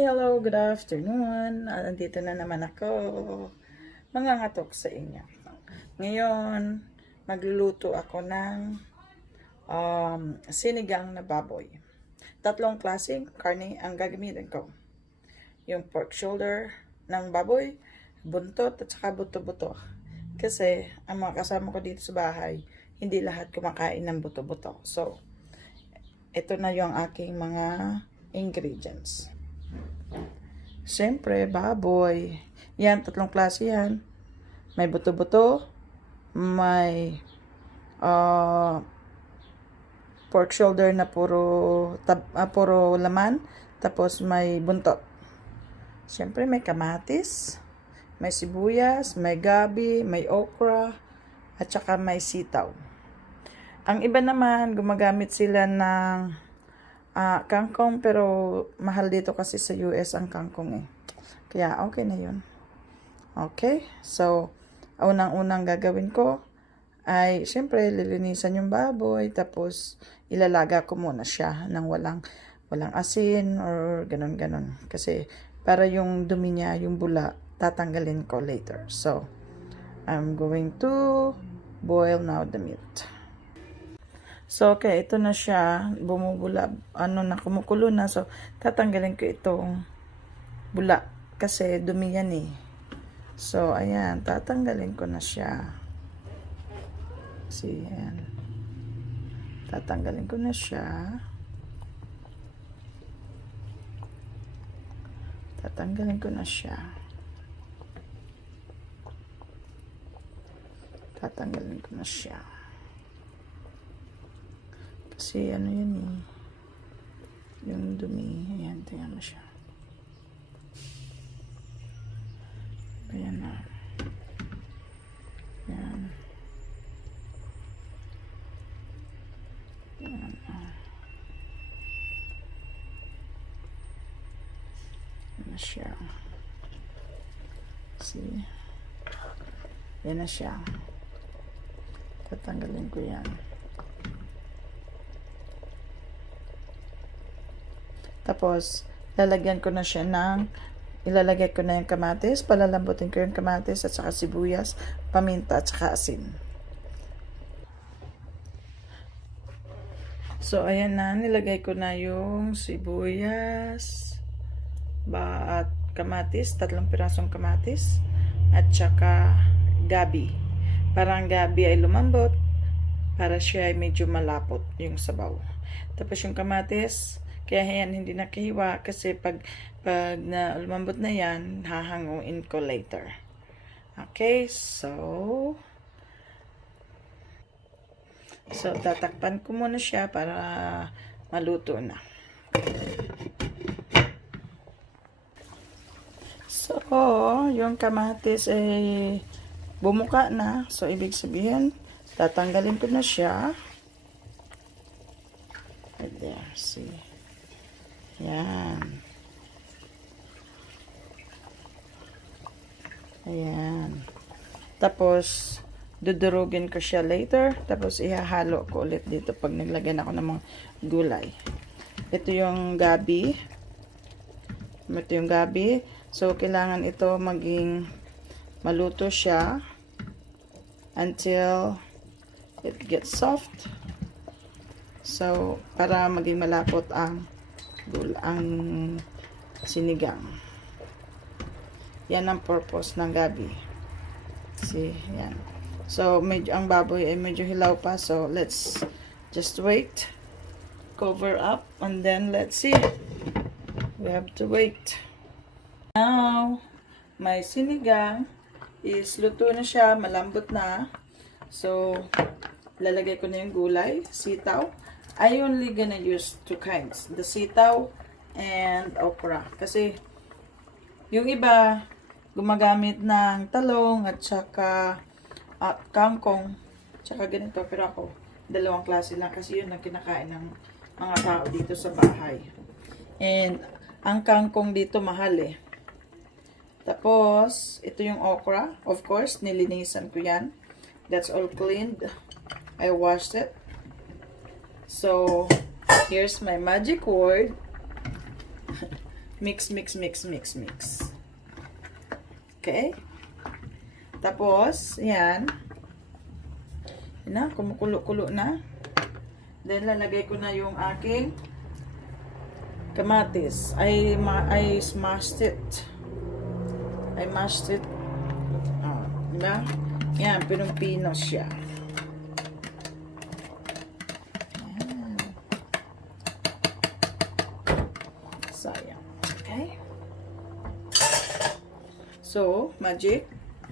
Hello, good afternoon. Nandito na naman ako. Mangangatok sa inyo. Ngayon, magluluto ako ng sinigang na baboy. Tatlong klaseng karne ang gagamitin ko. Yung pork shoulder ng baboy, buntot at saka buto-buto. Kasi ang mga kasama ko dito sa bahay, hindi lahat kumakain ng buto-buto. So, ito na yung aking mga ingredients. Siyempre, baboy. Yan, tatlong klase yan. May buto-buto, may pork shoulder na puro laman, tapos may buntot. Siyempre, may kamatis, may sibuyas, may gabi, may okra, at saka may sitaw. Ang iba naman, gumagamit sila ng kangkong, pero mahal dito kasi sa US ang kangkong eh. Kaya okay na yun. Okay, so unang-unang gagawin ko ay siyempre lilinisan yung baboy, tapos ilalaga ko muna siya ng walang asin or ganon-ganon. Kasi para yung dumi niya, yung bula, tatanggalin ko later. So, I'm going to boil now the meat. So, okay, ito na siya, bumubula, kumukulo na. So, tatanggalin ko itong bula, kasi dumi yan eh. So, ayan, tatanggalin ko na siya. See, ayan. Tatanggalin ko na siya. Tatanggalin ko na siya. Tatanggalin ko na siya. Kasi ano yun eh, yung dumi. Ayan, tingnan mo siya. Ayan na. Ayan. Ayan na. Ayan na siya. See? Ayan na siya. Tatanggalin ko yan. Tapos, lalagyan ko na siya ilalagay ko na yung kamatis, palalambutin ko yung kamatis at saka sibuyas, paminta at saka asin. So, ayan na, nilagay ko na yung sibuyas at kamatis, 3 pirasong kamatis, at saka gabi. Parang gabi ay lumambot, para siya ay medyo malapot yung sabaw. Tapos yung kamatis, kaya yan, hindi nakahiwa kasi pag na lumambot na yan, hahanguin ko later. Okay, so tatakpan ko muna siya para maluto na. So, yung kamatis ay bumuka na. So, ibig sabihin, tatanggalin ko na siya. Right there, see. Yan. Ayan. Tapos, dudurugin ko siya later. Tapos, ihahalo ko ulit dito pag naglagyan ako ng mga gulay. Ito yung gabi. Ito yung gabi. So, kailangan ito maging maluto siya until it gets soft. So, para maging malapot ang sinigang. Yan ang purpose ng gabi. See, yan. So, ang baboy ay medyo hilaw pa. So, let's just wait. Cover up and then let's see. We have to wait. Now, my sinigang is luto na siya. Malambot na. So, lalagay ko na yung gulay. Sitaw. I only gonna use 2 kinds. The sitaw and okra. Kasi, yung iba, gumagamit ng talong at saka kangkong. Tsaka ganito. Pero ako, 2 klase lang. Kasi yun ang kinakain ng mga tao dito sa bahay. And, ang kangkong dito mahal eh. Tapos, ito yung okra. Of course, nilinisan ko yan. That's all cleaned. I washed it. So, here's my magic word. Mix, mix, mix, mix, mix. Okay? Tapos, yan. Yan na, kumukulo-kulo na. Then, lalagay ko na yung aking kamatis. I smashed it. I mashed it. Diba? Yan, pinong-pino siya. Yan. Sayang. Okay? So, magic.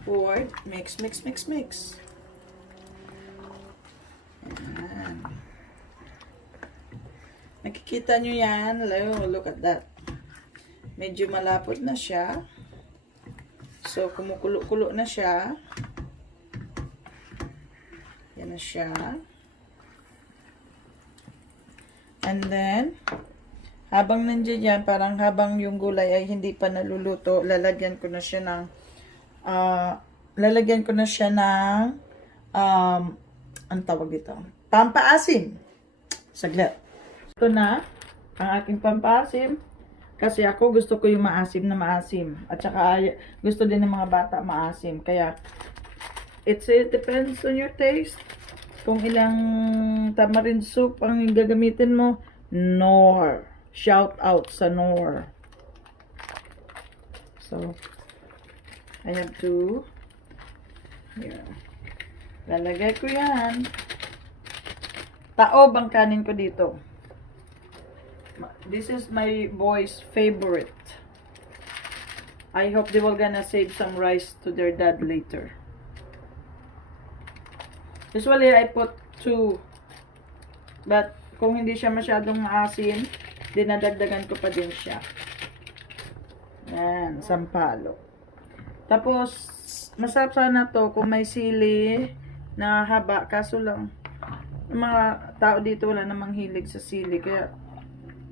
Forward. Mix, mix, mix, mix. Yan. Nakikita nyo yan. Look at that. Medyo malapot na siya. So, kumukulo-kulo na siya. Yan na siya. And then, habang nandiyan yan, parang habang yung gulay ay hindi pa naluluto, lalagyan ko na siya ng ang tawag dito? Pampaasim. Saglit. Ito na ang aking pampaasim. Kasi ako gusto ko yung maasim na maasim. At saka gusto din ng mga bata maasim. Kaya it depends on your taste. Kung ilang tamarin soup ang gagamitin mo, Nor. Shout out sa Nor. So, I have to, here. Lalagay ko yan. Taob ang kanin ko dito. This is my boy's favorite. I hope they will gonna save some rice to their dad later. Usually, I put 2. But, kung hindi siya masyadong maasim, dinadagdagan ko pa din siya. Yan, sampalo. Tapos, masarap sana to kung may sili na haba. Kaso lang, yung mga tao dito wala namang hilig sa sili. Kaya,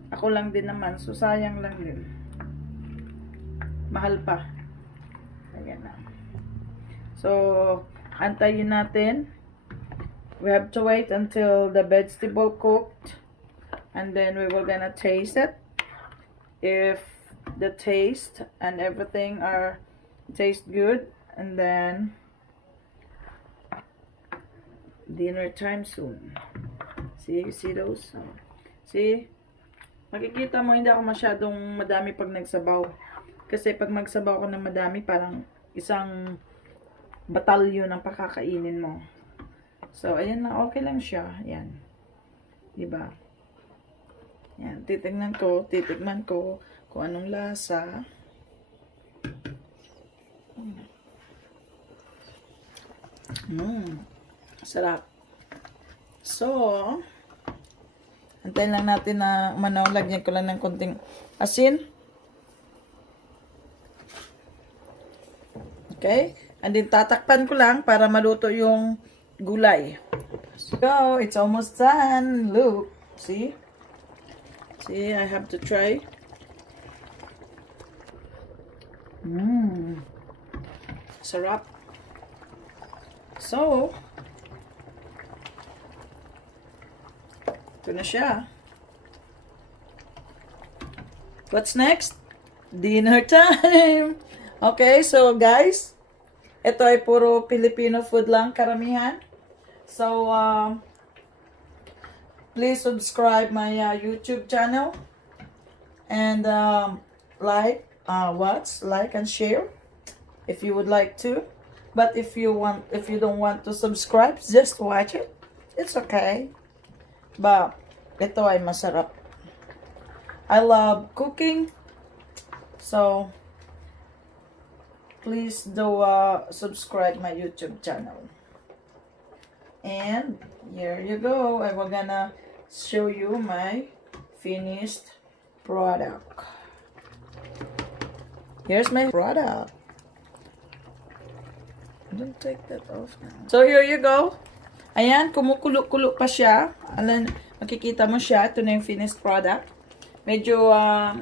ako lang din naman. So, sayang lang din. Mahal pa. Ayan na. So, antayin natin. We have to wait until the vegetable cooked. And then, we will gonna taste it. If the taste and everything taste good, and then dinner time soon. See those? See, makikita mo hindi ako masyadong madami pag nagsabaw, kasi pag magsabaw ko ng madami parang isang batalyon ang pakakainin mo. So ayan lang, okay lang siya. Yan, diba? Yan, titigman ko kung anong lasa. Sarap. So, antayin lang natin na umanaw. Lagyan ko lang ng konting asin. Okay? And then tatakpan ko lang para maluto yung gulay. So, it's almost done. Look. See? See, I have to try. Sarap. So, ito na siya. What's next? Dinner time! Okay, so guys, ito ay puro Filipino food lang, karamihan. So, please subscribe my YouTube channel. And like and share if you would like to. But if you don't want to subscribe, just watch it. It's okay. But ito ay masarap. I love cooking. So please do subscribe my YouTube channel. And here you go. I will gonna show you my finished product. Here's my product. Don't take that off now. So here you go. Ayan, kumukulo-kulo pa siya. Alam, makikita mo siya. Ito na yung finished product. Medyo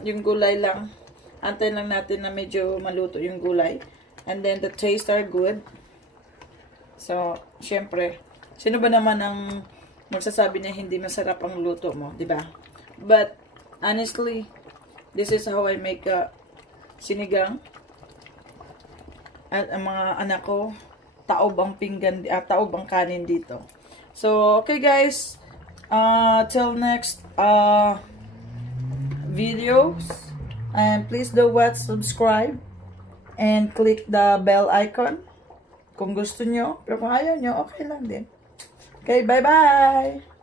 yung gulay lang. Antayin lang natin na medyo maluto yung gulay. And then the taste are good. So, syempre, sino ba naman ang magsasabi na hindi masarap ang luto mo, di ba? But honestly, This is how I make sinigang. At ang mga anak ko, taob ang pinggan, taob ang kanin dito. So, okay guys. Till next videos. And please do subscribe. And click the bell icon. Kung gusto nyo. Pero kung ayaw nyo, okay lang din. Okay, bye-bye!